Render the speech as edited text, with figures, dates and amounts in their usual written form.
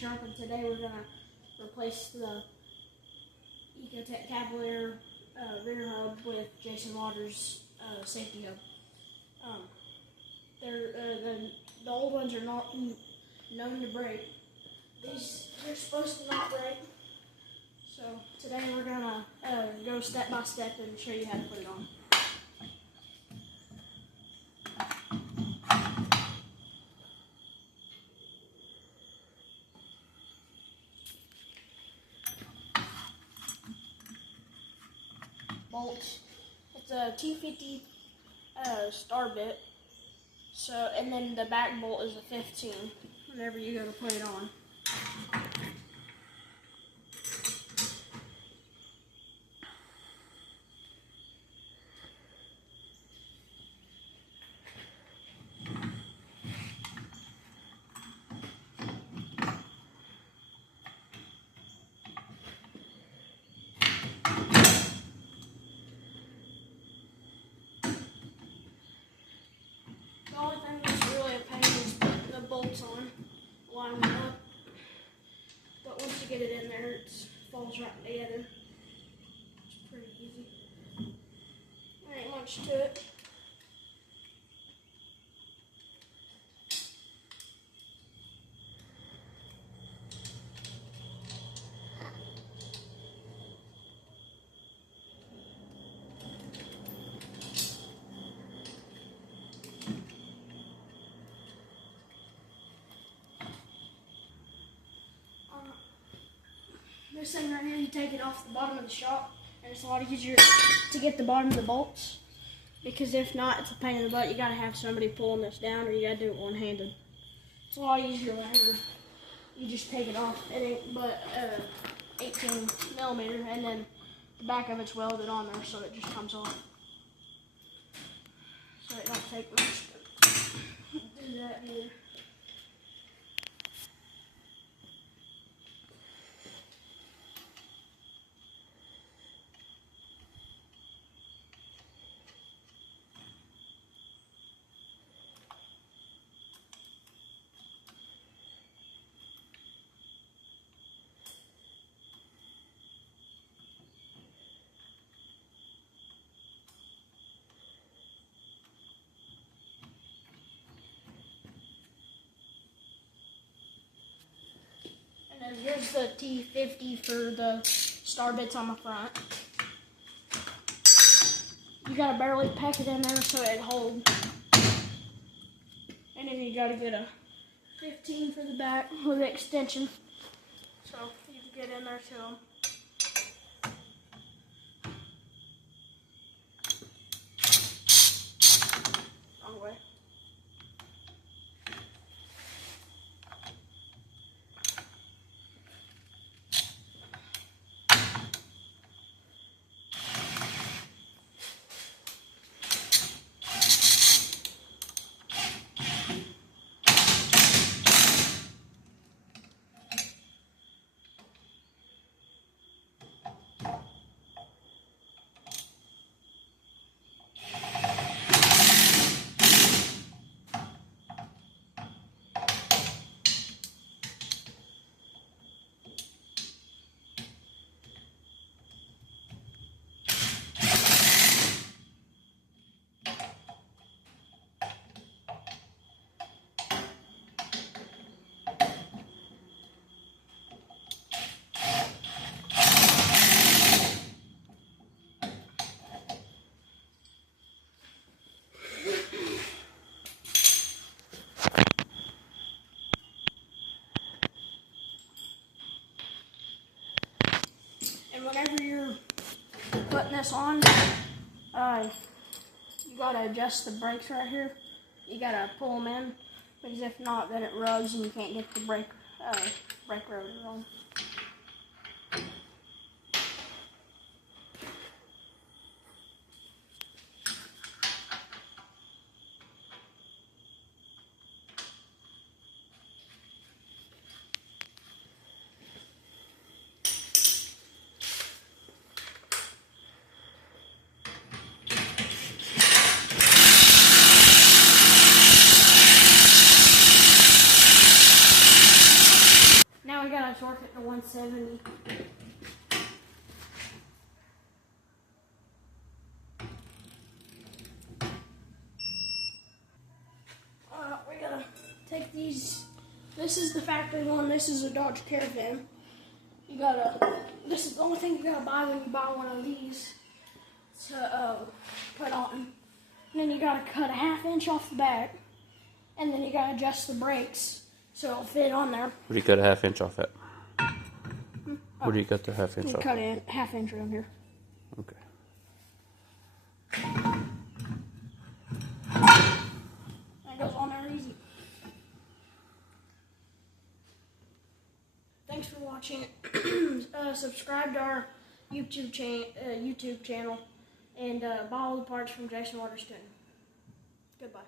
Sharp, and today we're going to replace the Ecotec Cavalier rear hub with Jason Waters' safety hub. The old ones are not known to break. They're supposed to not break. So today we're going to go step by step and show you how to put it on. Bolts. It's a T50 star bit. So, and then the back bolt is a 15 whenever you go to put it on. The only thing that's really a pain is putting the bolts on, lining them up. But once you get it in there, it falls right together. It's pretty easy. There ain't much to it. This thing right here, you take it off the bottom of the shop, and it's a lot easier to get the bottom of the bolts, because if not, it's a pain in the butt. You gotta have somebody pulling this down, or you gotta do it one-handed. It's a lot easier whenever you just take it off. It ain't but 18 millimeter, and then the back of it's welded on there, so it just comes off. So it don't take much to do that either. And here's the T50 for the star bits on the front. You gotta barely pack it in there so it holds. And then you gotta get a 15 for the back with the extension. So you can get in there to them. Wrong way. And whenever you're putting this on, you gotta adjust the brakes right here. You gotta pull them in, because if not, then it rubs and you can't get the brake rotor on. torque it to 170. We gotta take these. This is the factory one. This is a Dodge Caravan. You gotta. This is the only thing you gotta buy when you buy one of these to put on. And then you gotta cut a 1/2 inch off the back, and then you gotta adjust the brakes so it'll fit on there. What do you cut a 1/2 inch off at? Where do you cut the 1/2 inch You off? cut it 1/2 inch around here. Okay. That goes on there easy. Thanks for watching. Subscribe to our YouTube channel and buy all the parts from Jason Waterston. Goodbye.